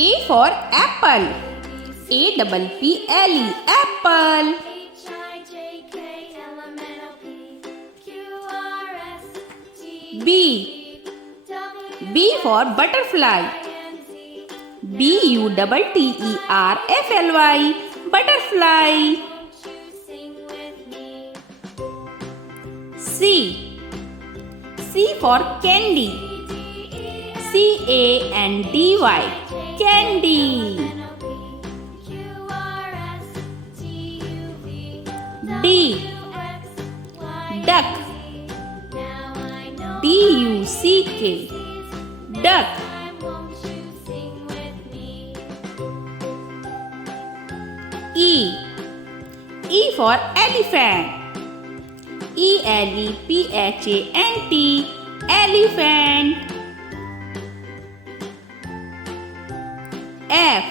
A for apple. A-double-P-L-E, apple. B. B for butterfly. B-U-T-T-E-R-F-L-Y, butterfly. C. C for candy. C-A-N-D-Y, candy. D. Duck. D-U-C-K, duck. E. E for elephant. E-L-E-P-H-A-N-T, elephant. F.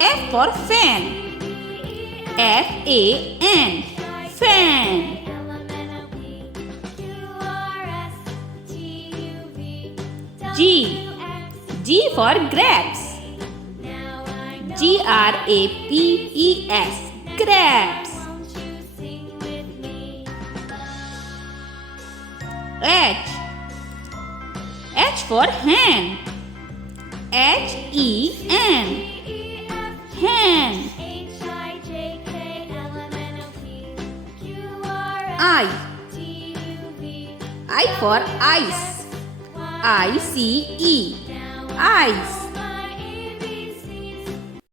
F for fan. F-A-N, fan. G. G for grapes. G-R-A-P-E-S, grapes. H. H for hen. H-E-N, hen. I. I for ice. I-C-E, ice.